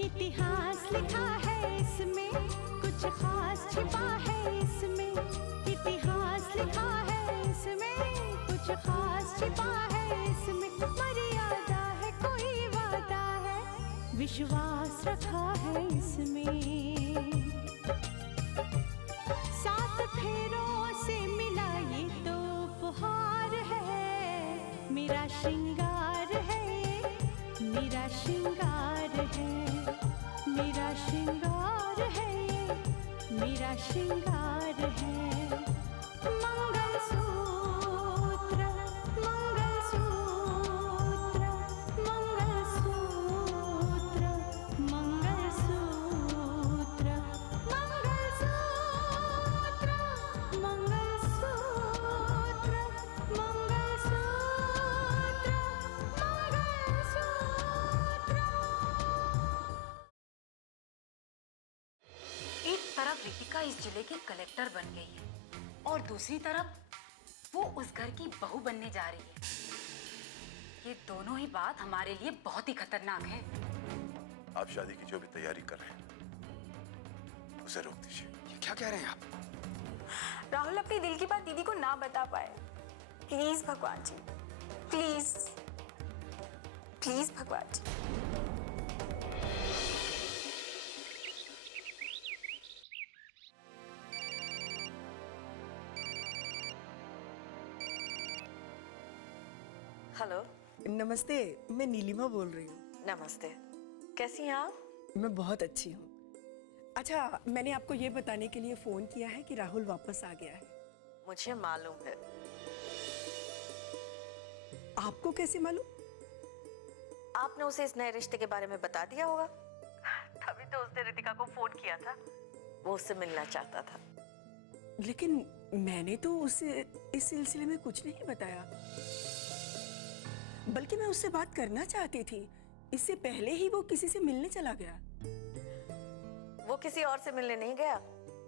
इतिहास लिखा है इसमें, कुछ खास छिपा है इसमें। इतिहास लिखा है इसमें, कुछ खास छिपा है इसमें। मर्यादा है, कोई वादा है, विश्वास रखा है इसमें। सात फेरों से मिला ये तो उपहार है, मेरा श्रृंगार है, मेरा श्रृंगार है, मेरा श्रृंगार है, मेरा श्रृंगार है। मंगलसूत्र, मंगलसूत्र, मंगलसूत्र, मंगलसूत्र, मंगलसूत्र, मंगलसूत्र, एक तरफ रितिका इस जिले की कलेक्टर बन गई है और दूसरी तरफ वो उस घर की बहू बनने जा रही है। ये दोनों ही बात हमारे लिए बहुत ही खतरनाक है। आप शादी की जो भी तैयारी कर रहे हैं उसे रोक दीजिए। ये क्या कह रहे हैं आप? राहुल अपनी दिल की बात दीदी को ना बता पाए। प्लीज भगवान जी, प्लीज प्लीज भगवान जी। हेलो। नमस्ते, मैं नीलिमा बोल रही हूँ। नमस्ते, कैसी हैं आप? मैं बहुत अच्छी हूँ। अच्छा, मैंने आपको ये बताने के लिए फोन किया है कि राहुल वापस आ गया है। मुझे मालूम है। आपको कैसे मालूम? आपने उसे इस नए रिश्ते के बारे में बता दिया होगा, तभी तो उसने रितिका को फोन किया था। वो उससे मिलना चाहता था। लेकिन मैंने तो उसे इस सिलसिले में कुछ नहीं बताया, बल्कि मैं उससे बात करना चाहती थी। इससे पहले ही वो किसी से मिलने चला गया। वो किसी और से मिलने नहीं गया,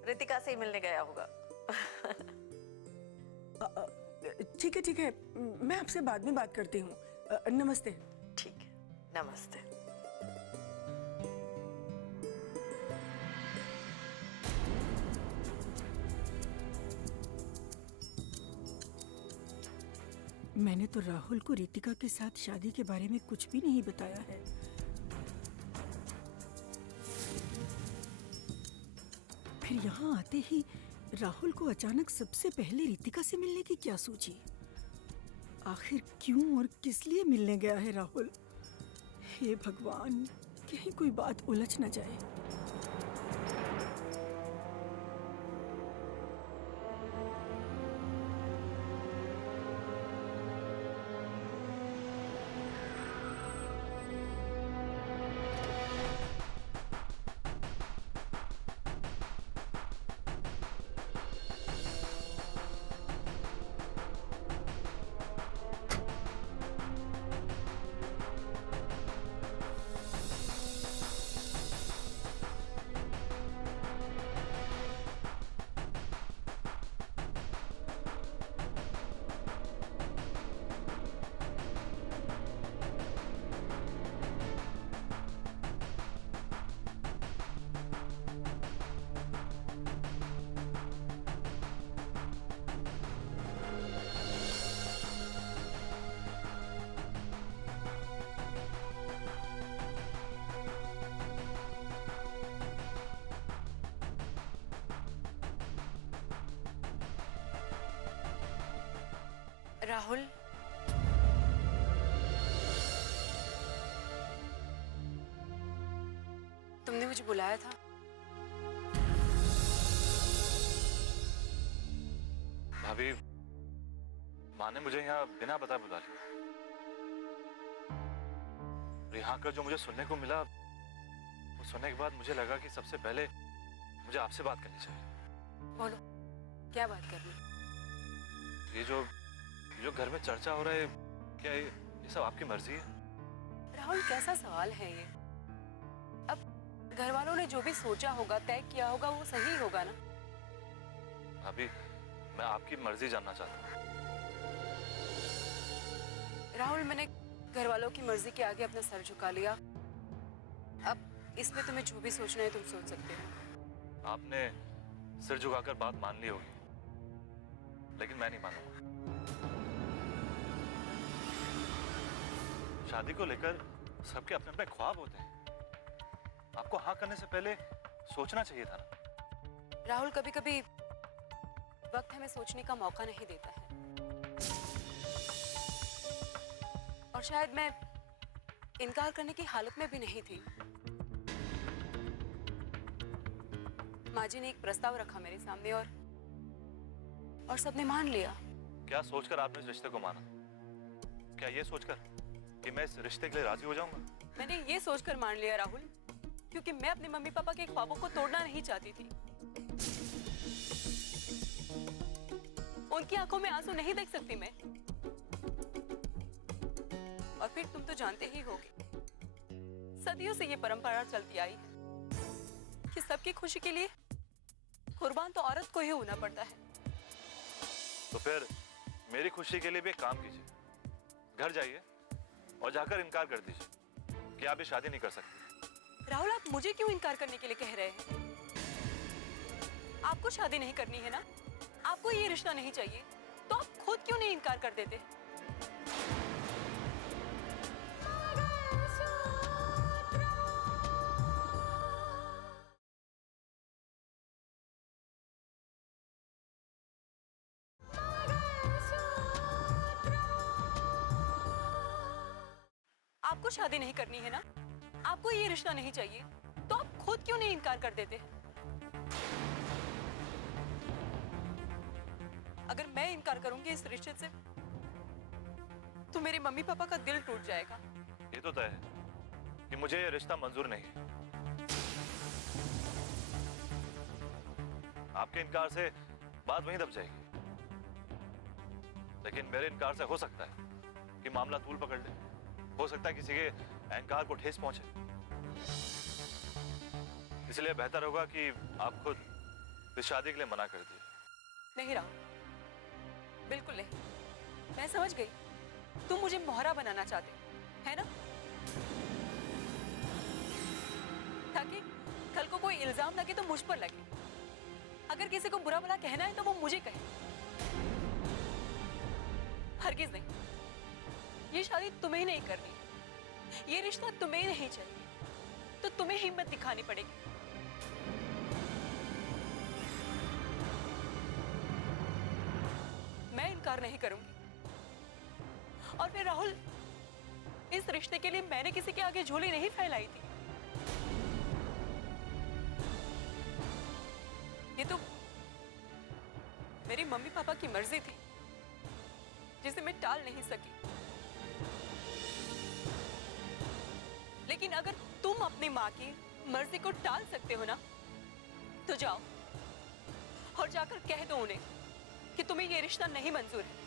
रितिका से ही मिलने गया होगा। ठीक है ठीक है, मैं आपसे बाद में बात करती हूँ। नमस्ते। ठीक है, नमस्ते। मैंने तो राहुल को रितिका के साथ शादी के बारे में कुछ भी नहीं बताया है। फिर यहाँ आते ही राहुल को अचानक सबसे पहले रितिका से मिलने की क्या सूझी? आखिर क्यों और किस लिए मिलने गया है राहुल? हे भगवान, कहीं कोई बात उलझ न जाए। राहुल, तुमने मुझे बुलाया था? भाभी, माँ ने मुझे यहाँ बिना बताए बुला लिया। और यहाँ का जो मुझे सुनने को मिला, वो सुनने के बाद मुझे लगा कि सबसे पहले मुझे आपसे बात करनी चाहिए। बोलो, क्या बात करनी? ये जो घर में चर्चा हो रहा है, क्या ये सब आपकी मर्जी है? राहुल, कैसा सवाल है ये? अब घर वालों ने जो भी सोचा होगा, तय किया होगा, वो सही होगा ना? भाभी, मैं आपकी मर्जी जानना चाहता हूँ। राहुल, मैंने घर वालों की मर्जी के आगे अपना सर झुका लिया। अब इसमें तुम्हें जो भी सोचना है तुम सोच सकते हो। आपने सिर झुकाकर बात मान ली होगी, लेकिन मैं नहीं मानूंगा। शादी को लेकर सबके अपने अपने ख्वाब होते हैं। आपको हाँ करने से पहले सोचना चाहिए था ना। राहुल, कभी कभी वक्त हमें सोचने का मौका नहीं देता है, और शायद मैं इनकार करने की हालत में भी नहीं थी। माँ जी ने एक प्रस्ताव रखा मेरे सामने और सबने मान लिया। क्या सोचकर आपने इस रिश्ते को माना? क्या ये सोचकर कि मैं इस रिश्ते के लिए राजी हो जाऊंगा? मैंने ये सोचकर मान लिया राहुल, क्योंकि मैं अपने मम्मी पापा के ख्वाबों को तोड़ना नहीं चाहती थी। उनकी आंखों में आंसू नहीं देख सकती मैं। और फिर तुम तो जानते ही होगे, सदियों से ये परंपरा चलती आई है कि सबकी खुशी के लिए कुर्बान तो औरत को ही होना पड़ता है। तो फिर मेरी खुशी के लिए भी एक काम कीजिए, घर जाइए और जाकर इनकार कर दीजिए कि आप ये शादी नहीं कर सकते। राहुल, आप मुझे क्यों इनकार करने के लिए कह रहे हैं? आपको शादी नहीं करनी है ना? आपको ये रिश्ता नहीं चाहिए, तो आप खुद क्यों नहीं इनकार कर देते? आपको शादी नहीं करनी है ना? आपको ये रिश्ता नहीं चाहिए, तो आप खुद क्यों नहीं इनकार कर देते? अगर मैं इनकार करूंगी इस रिश्ते से, तो मेरे मम्मी पापा का दिल टूट जाएगा। ये तो तय है कि मुझे ये रिश्ता मंजूर नहीं है। आपके इनकार से बात वहीं दब जाएगी, लेकिन मेरे इनकार से हो सकता है कि मामला तूल पकड़ ले। हो सकता है किसी के अहंकार को ठेस पहुंचे। इसलिए बेहतर होगा कि आप खुद इस शादी के लिए मना कर दीजिए। नहीं राहुल, बिल्कुल नहीं। मैं समझ गई, तुम मुझे मोहरा बनाना चाहते है ना, ताकि कल को कोई इल्जाम लगे तो मुझ पर लगे। अगर किसी को बुरा भला कहना है तो वो मुझे कहे। हरगिज नहीं, ये शादी तुम्हें नहीं करनी, ये रिश्ता तुम्हें नहीं चाहिए, तो तुम्हें हिम्मत दिखानी पड़ेगी। मैं इनकार नहीं करूंगी। और फिर राहुल, इस रिश्ते के लिए मैंने किसी के आगे झोली नहीं फैलाई थी। ये तो मेरी मम्मी पापा की मर्जी थी, जिसे मैं टाल नहीं सकी। लेकिन अगर तुम अपनी माँ की मर्जी को टाल सकते हो ना, तो जाओ और जाकर कह दो उन्हें कि तुम्हें ये रिश्ता नहीं मंजूर है।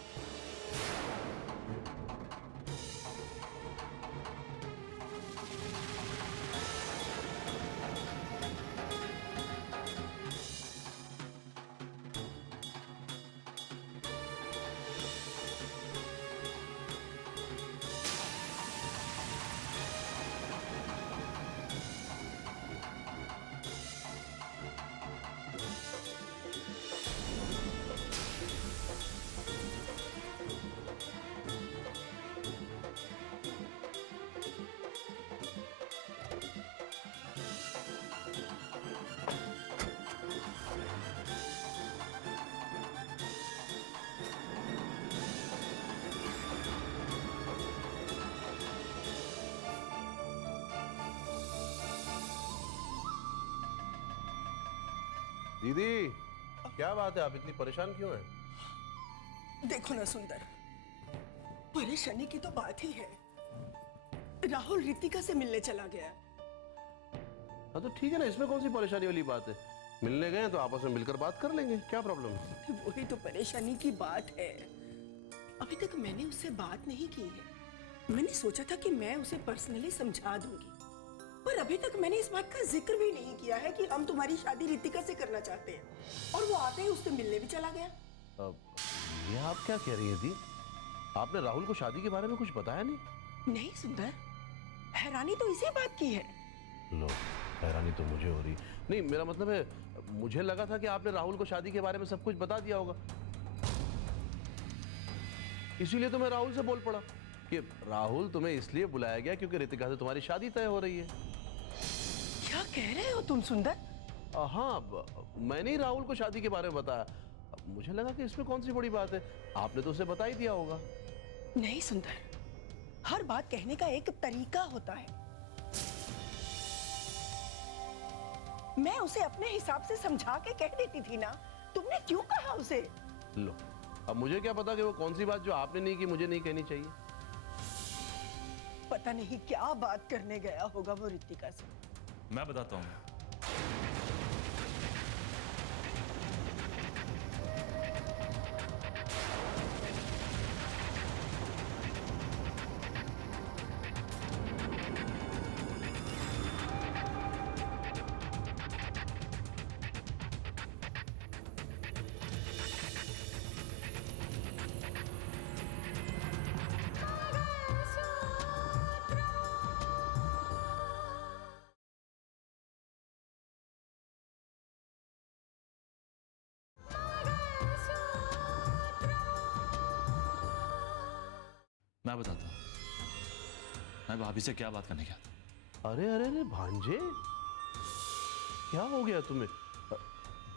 दीदी, क्या बात है, आप इतनी परेशान क्यों हैं? देखो ना सुंदर, परेशानी की तो बात ही है। राहुल रितिका से मिलने चला गया। हाँ तो ठीक है ना, इसमें कौन सी परेशानी वाली बात है? मिलने गए तो आपस में मिलकर बात कर लेंगे, क्या प्रॉब्लम है? वही तो परेशानी की बात है। अभी तक मैंने उससे बात नहीं की है। मैंने सोचा था कि मैं उसे पर्सनली समझा दूंगी, पर अभी तक मैंने इस बात का जिक्र भी नहीं किया है कि हम तुम्हारी शादी रितिका से करना चाहते हैं। और वो आते ही उससे मिलने भी चला गया। ये आप क्या कह रही हैं दी? आपने राहुल को शादी के बारे में कुछ बताया नहीं? नहीं सुंदर, हैरानी तो इसी बात की है लो, हैरानी तो मुझे हो रही। नहीं, मेरा मतलब है, मुझे लगा था कि आपने राहुल को शादी के बारे में सब कुछ बता दिया होगा, इसीलिए तो मैं राहुल से बोल पड़ा कि राहुल तुम्हें इसलिए बुलाया गया क्योंकि रितिका से तुम्हारी शादी तय हो रही है। क्या कह रहे हो तुम सुंदर? हाँ, मैंने ही राहुल को शादी के बारे में बताया। मुझे लगा कि इसमें कौन सी बड़ी बात है, आपने तो उसे बता ही दिया होगा। नहीं सुंदर, हर बात कहने का एक तरीका होता है। मैं उसे अपने हिसाब से समझा के कह देती थी ना, तुमने क्यों कहा उसे? लो, अब मुझे क्या पता कि वो कौन सी बात जो आपने नहीं की मुझे नहीं कहनी चाहिए। पता नहीं क्या बात करने गया होगा वो रितिका से। मैं बताता हूँ। मैं बताता हूँ, मैं भाभी से क्या बात करने गया था। अरे अरे अरे भांजे, क्या हो गया तुम्हें?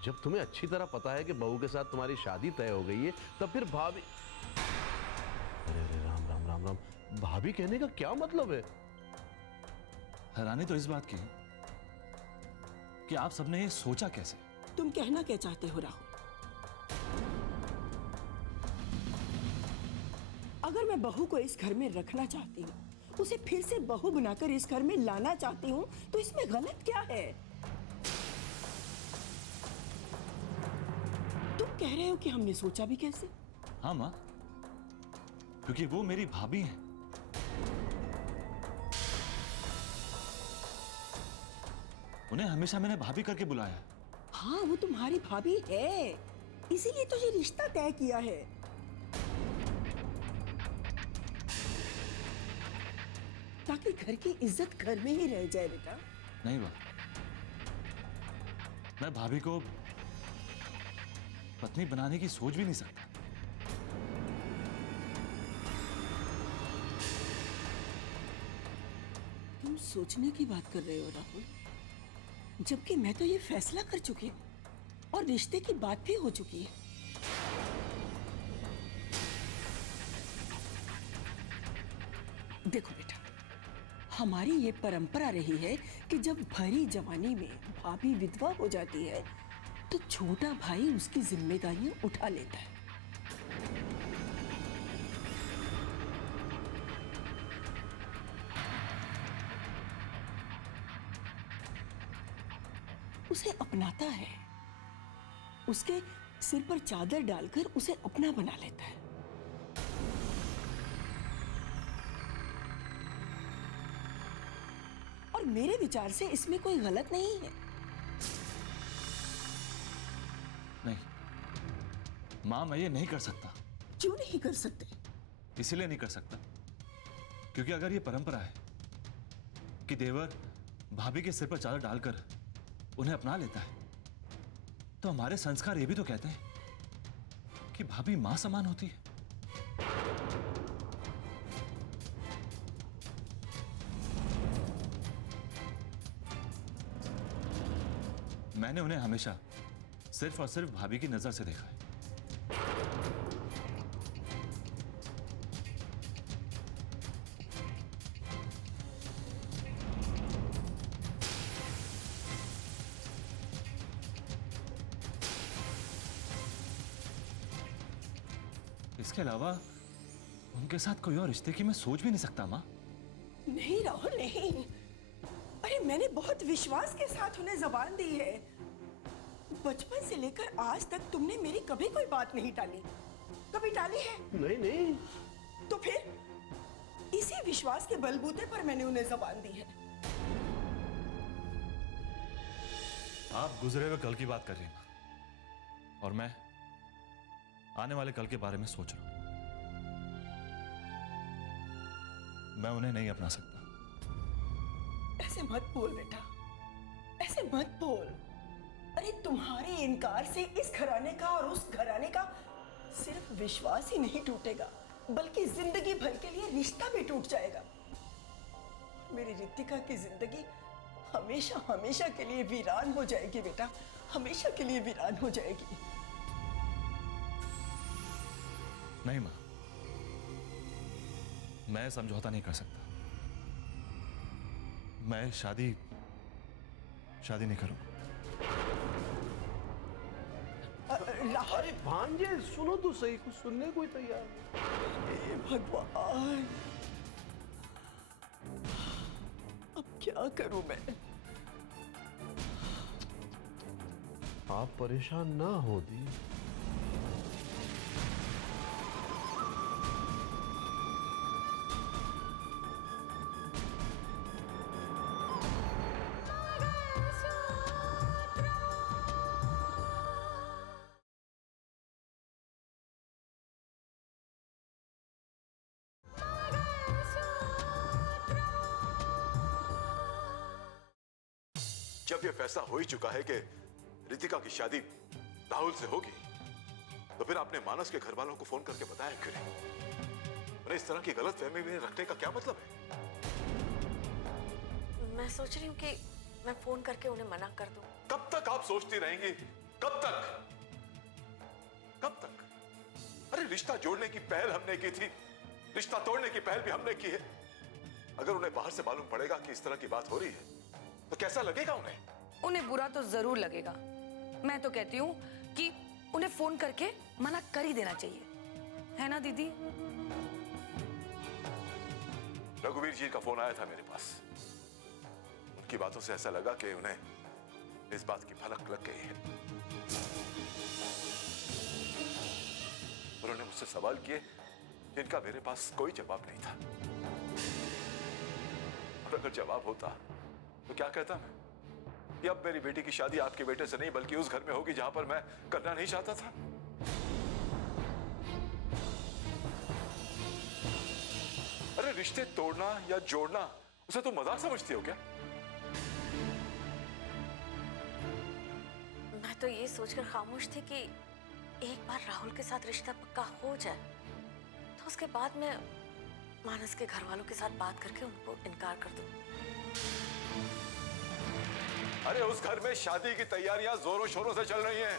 जब तुम्हें अच्छी तरह पता है कि बहू के साथ तुम्हारी शादी तय हो गई है, तब फिर भाभी। अरे अरे, राम राम राम राम, भाभी कहने का क्या मतलब है? हैरानी तो इस बात की कि आप सबने ये सोचा कैसे। तुम कहना क्या चाहते हो राहुल? अगर मैं बहू को इस घर में रखना चाहती हूँ, उसे फिर से बहू बनाकर इस घर में लाना चाहती हूँ, तो इसमें गलत क्या है? तुम कह रहे हो कि हमने सोचा भी कैसे? हाँ माँ, क्योंकि वो मेरी भाभी हैं। उन्हें हमेशा मैंने भाभी करके बुलाया है। हाँ, वो तुम्हारी भाभी है, इसीलिए तो ये रिश्ता तय किया है। ताकि घर की इज्जत घर में ही रह जाए बेटा। नहीं बा, मैं भाभी को पत्नी बनाने की सोच भी नहीं सकता। तुम सोचने की बात कर रहे हो राहुल, जबकि मैं तो ये फैसला कर चुकी हूँ और रिश्ते की बात भी हो चुकी है। देखो बेटा, हमारी ये परंपरा रही है कि जब भरी जवानी में भाभी विधवा हो जाती है तो छोटा भाई उसकी जिम्मेदारियां उठा लेता है। उसे अपनाता है, उसके सिर पर चादर डालकर उसे अपना बना लेता है। और मेरे विचार से इसमें कोई गलत नहीं है। नहीं माँ, मैं ये नहीं कर सकता। क्यों नहीं कर सकते? इसीलिए नहीं कर सकता क्योंकि अगर ये परंपरा है कि देवर भाभी के सिर पर चादर डालकर उन्हें अपना लेता है, तो हमारे संस्कार ये भी तो कहते हैं कि भाभी मां समान होती है। मैंने उन्हें हमेशा सिर्फ और सिर्फ भाभी की नजर से देखा है। इसके अलावा उनके साथ कोई और रिश्ते की मैं सोच भी नहीं सकता माँ। नहीं राहुल, नहीं। अरे मैंने बहुत विश्वास के साथ उन्हें जबान दी है। बचपन से लेकर आज तक तुमने मेरी कभी कोई बात नहीं टाली, कभी टाली है? नहीं नहीं। तो फिर इसी विश्वास के बलबूते पर मैंने उन्हें जबान दी है। आप गुजरे हुए कल की बात कर रही हैं और मैं आने वाले कल के बारे में सोच रहा हूं। मैं उन्हें नहीं अपना सकता ऐसे मत बोल बेटा, ऐसे मत बोल। अरे तुम्हारे इनकार से इस घराने का और उस घराने का सिर्फ विश्वास ही नहीं टूटेगा, बल्कि जिंदगी भर के लिए रिश्ता भी टूट जाएगा। मेरी रितिका की जिंदगी हमेशा हमेशा के लिए वीरान हो जाएगी बेटा, हमेशा के लिए वीरान हो जाएगी। नहीं मां, मैं समझौता नहीं कर सकता। मैं शादी नहीं करूंगा। राहुल, अरे भांजे सुनो तो सही, कुछ सुनने को ही तैयार नहीं। हे भगवान, अब क्या करूं मैं? आप परेशान ना हो दी। जब यह फैसला हो ही चुका है कि रितिका की शादी राहुल से होगी, तो फिर आपने मानस के घर वालों को फोन करके बताया क्यों नहीं? उन्हें इस तरह की गलत फहमी में रखने का क्या मतलब है? मैं सोच रही हूँ कि मैं फोन करके उन्हें मना कर दूं। कब तक आप सोचती रहेंगी? कब तक? कब तक? अरे रिश्ता जोड़ने की पहल हमने की थी, रिश्ता तोड़ने की पहल भी हमने की है। अगर उन्हें बाहर से मालूम पड़ेगा कि इस तरह की बात हो रही है, तो कैसा लगेगा उन्हें? उन्हें बुरा तो जरूर लगेगा। मैं तो कहती हूँ कि उन्हें फोन करके मना कर ही देना चाहिए, है ना दीदी? रघुवीर जी का फोन आया था मेरे पास। उनकी बातों से ऐसा लगा कि उन्हें इस बात की भनक लग गई है। उन्होंने मुझसे सवाल किए जिनका मेरे पास कोई जवाब नहीं था। और अगर जवाब होता तो क्या कहता मैं कि अब मेरी बेटी की शादी आपके बेटे से नहीं बल्कि उस घर में होगी जहां पर मैं करना नहीं चाहता था। अरे रिश्ते तोड़ना या जोड़ना, उसे तुम मजाक समझती हो क्या? मैं तो ये सोचकर खामोश थी कि एक बार राहुल के साथ रिश्ता पक्का हो जाए तो उसके बाद मैं मानस के घर वालों के साथ बात करके उनको इनकार कर दूं। अरे उस घर में शादी की तैयारियां जोरों शोरों से चल रही हैं।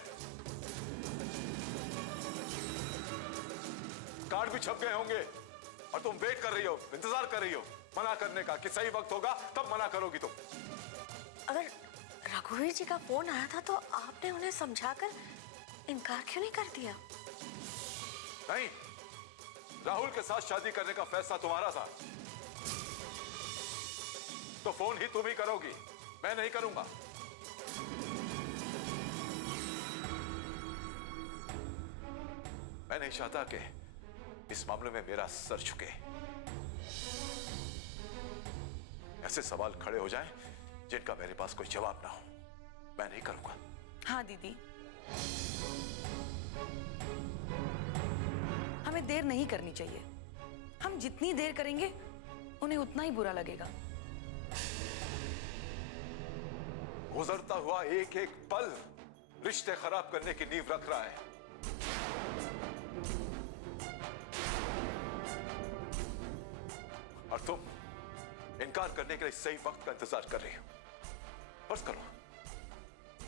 कार्ड भी छप गए होंगे और तुम वेट कर रही हो, इंतजार कर रही हो मना करने का कि सही वक्त होगा तब मना करोगी तुम। अगर रघुवीर जी का फोन आया था तो आपने उन्हें समझाकर इनकार क्यों नहीं कर दिया? नहीं, राहुल के साथ शादी करने का फैसला तुम्हारा था, तो फोन ही तुम ही करोगी, मैं नहीं करूंगा। मैं नहीं चाहता कि इस मामले में मेरा सर झुके, ऐसे सवाल खड़े हो जाएं जिनका मेरे पास कोई जवाब ना हो। मैं नहीं करूंगा। हाँ दीदी, हमें देर नहीं करनी चाहिए। हम जितनी देर करेंगे उन्हें उतना ही बुरा लगेगा। गुजरता हुआ एक एक पल रिश्ते खराब करने की नींव रख रहा है। और तुम इनकार करने के लिए सही वक्त का इंतजार कर रही हो। बस करो,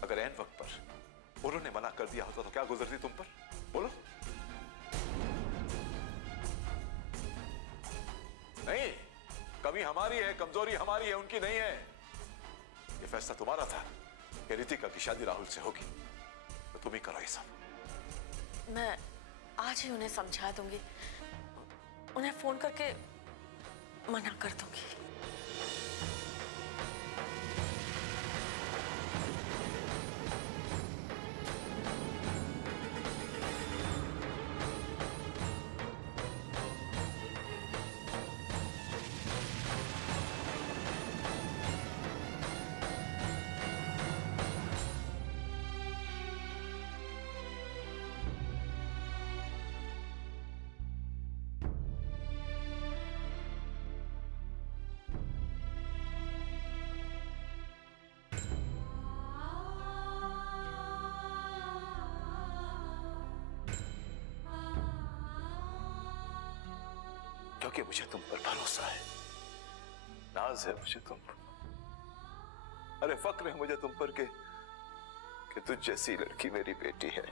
अगर ऐन वक्त पर उन्होंने मना कर दिया होता तो क्या गुजरती तुम पर? बोलो। नहीं, कमी हमारी है, कमजोरी हमारी है, उनकी नहीं है। ये फैसला तुम्हारा था कि रितिका की शादी राहुल से होगी, तो तुम ही करो ये सब। मैं आज ही उन्हें समझा दूंगी, उन्हें फोन करके मना कर दूंगी। क्योंकि मुझे तुम पर भरोसा है, नाज है मुझे तुम पर। अरे फक्र है मुझे तुम पर कि तुझ जैसी लड़की मेरी बेटी है।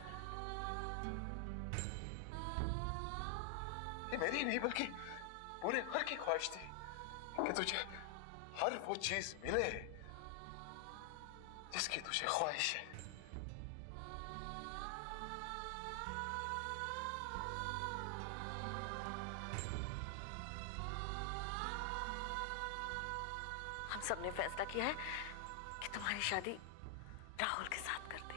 ये मेरी नहीं बल्कि पूरे घर की ख्वाहिश थी कि तुझे हर वो चीज मिले जिसकी तुझे ख्वाहिश है। हम सब ने फैसला किया है कि तुम्हारी शादी राहुल के साथ कर दे।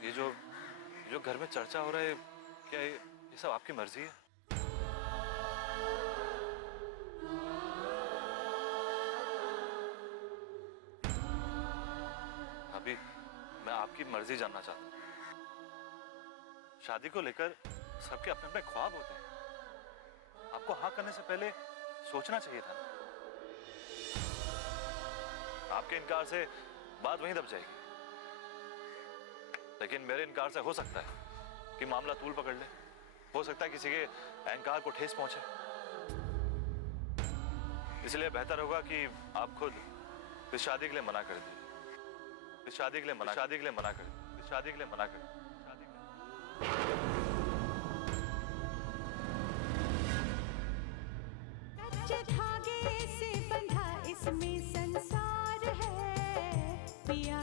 ये जो घर में चर्चा हो रहा है, क्या ये सब आपकी मर्जी है? अभी मैं आपकी मर्जी जानना चाहता हूँ। शादी को लेकर सबके अपने अपने ख्वाब होते हैं। आपको हाँ करने से पहले सोचना चाहिए था ना। आपके इनकार से बात वहीं दब जाएगी, लेकिन मेरे इनकार से हो सकता है कि मामला तूल पकड़ ले। हो सकता है किसी के अहंकार को ठेस पहुंचे। इसलिए बेहतर होगा कि आप खुद इस शादी के लिए मना कर दीजिए। इस शादी के लिए मना कर दीजिए। इस शादी के लिए मना कर दीजिए। कच्चे धागे से बंधा इसमें संसार है पिया